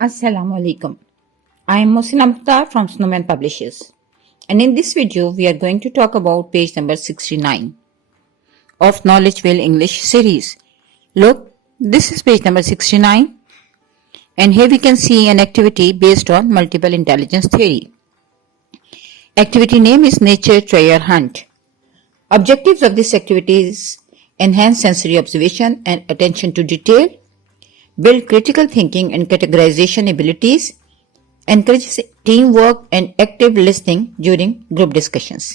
Assalamu alaikum. I am Mohsin Akhtar from Snowman Publishers, and in this video we are going to talk about page number 69 of Knowledgeville English series. Look, this is page number 69, and here we can see an activity based on multiple intelligence theory. Activity name is Nature Treasure Hunt. Objectives of this activity is enhance sensory observation and attention to detail, build critical thinking and categorization abilities, encourages teamwork and active listening during group discussions.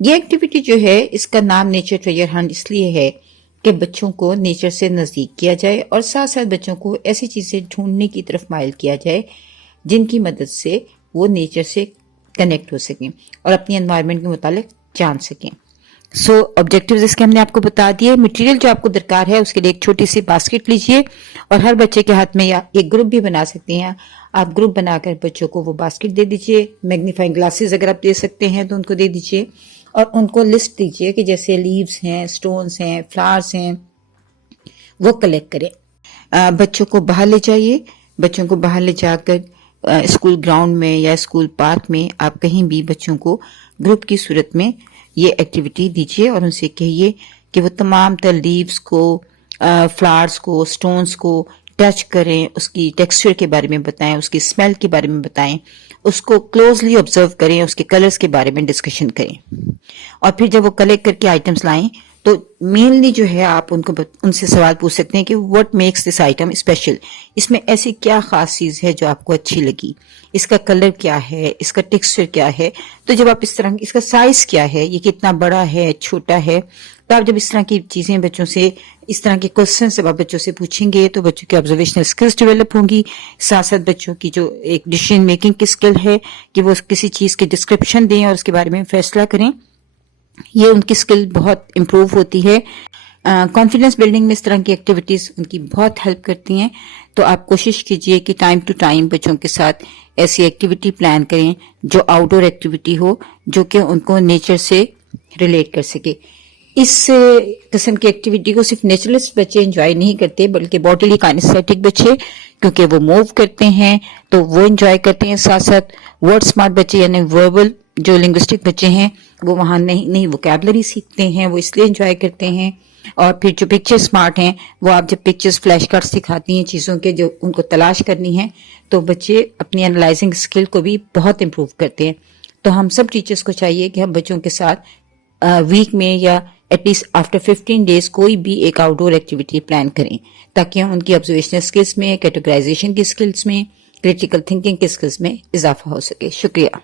ये activity जो है इसका नाम nature treasure Hunt इसलिए है कि बच्चों को नेचर से नज़दीक किया जाए और साथ साथ बच्चों को ऐसी चीज़ें ढूंढने की तरफ माइल किया जाए जिनकी मदद से वो नेचर से कनेक्ट हो सकें और अपनी एनवायरनमेंट के मुतालिक जान सकें. सो ऑब्जेक्टिव्स इसके हमने आपको बता दिए. मटेरियल जो आपको दरकार है उसके लिए एक छोटी सी बास्केट लीजिए और हर बच्चे के हाथ में या एक ग्रुप भी बना सकते हैं. आप ग्रुप बनाकर बच्चों को वो बास्केट दे दीजिए. मैग्नीफाइंग ग्लासेस अगर आप दे सकते हैं तो उनको दे दीजिए और उनको लिस्ट दीजिए कि जैसे लीव्स हैं, स्टोन्स हैं, फ्लावर्स हैं, वो कलेक्ट करें. बच्चों को बाहर ले जाइए. बच्चों को बाहर ले जाकर स्कूल ग्राउंड में या स्कूल पार्क में आप कहीं भी बच्चों को ग्रुप की सूरत में ये एक्टिविटी दीजिए और उनसे कहिए कि वो तमाम तर लीव्स को, फ्लावर्स को, स्टोन्स को टच करें, उसकी टेक्सचर के बारे में बताएं, उसकी स्मेल के बारे में बताएं, उसको क्लोजली ऑब्जर्व करें, उसके कलर्स के बारे में डिस्कशन करें. और फिर जब वो कलेक्ट करके आइटम्स लाएं तो मेनली जो है आप उनसे सवाल पूछ सकते हैं कि what makes this item special. इसमें ऐसी क्या खास चीज है जो आपको अच्छी लगी, इसका कलर क्या है, इसका टेक्सचर क्या है. तो जब आप इस तरह, इसका साइज क्या है, ये कितना बड़ा है, छोटा है, तो आप जब इस तरह की चीजें बच्चों से, इस तरह के क्वेश्चन जब आप बच्चों से पूछेंगे तो बच्चों की ऑब्जर्वेशनल स्किल्स डेवलप होंगी. साथ साथ बच्चों की जो एक डिसीजन मेकिंग की स्किल है कि वो किसी चीज की डिस्क्रिप्शन दें और उसके बारे में फैसला करें, ये उनकी स्किल बहुत इम्प्रूव होती है. कॉन्फिडेंस बिल्डिंग में इस तरह की एक्टिविटीज उनकी बहुत हेल्प करती हैं. तो आप कोशिश कीजिए कि टाइम टू टाइम बच्चों के साथ ऐसी एक्टिविटी प्लान करें जो आउटडोर एक्टिविटी हो, जो कि उनको नेचर से रिलेट कर सके. इस किस्म की एक्टिविटी को सिर्फ नेचुरलिस्ट बच्चे एंजॉय नहीं करते बल्कि बॉडीली काइनेस्थेटिक बच्चे, क्योंकि वो मूव करते हैं तो वो एंजॉय करते हैं. साथ साथ वर्ड स्मार्ट बच्चे यानी वर्बल जो लिंग्विस्टिक बच्चे हैं वो वहां नई वोकैबुलरी सीखते हैं, वो इसलिए एंजॉय करते हैं. और फिर जो पिक्चर स्मार्ट हैं वो आप जब पिक्चर्स फ्लैश कार्ड्स दिखाती हैं चीज़ों के जो उनको तलाश करनी है तो बच्चे अपनी एनालाइजिंग स्किल को भी बहुत इम्प्रूव करते हैं. तो हम सब टीचर्स को चाहिए कि हम बच्चों के साथ वीक में या एटलीस्ट आफ्टर 15 डेज कोई भी एक आउटडोर एक्टिविटी प्लान करें ताकि उनकी ऑब्जर्वेशनल स्किल्स में, कैटेगराइजेशन की स्किल्स में, क्रिटिकल थिंकिंग की स्किल्स में इजाफा हो सके. शुक्रिया.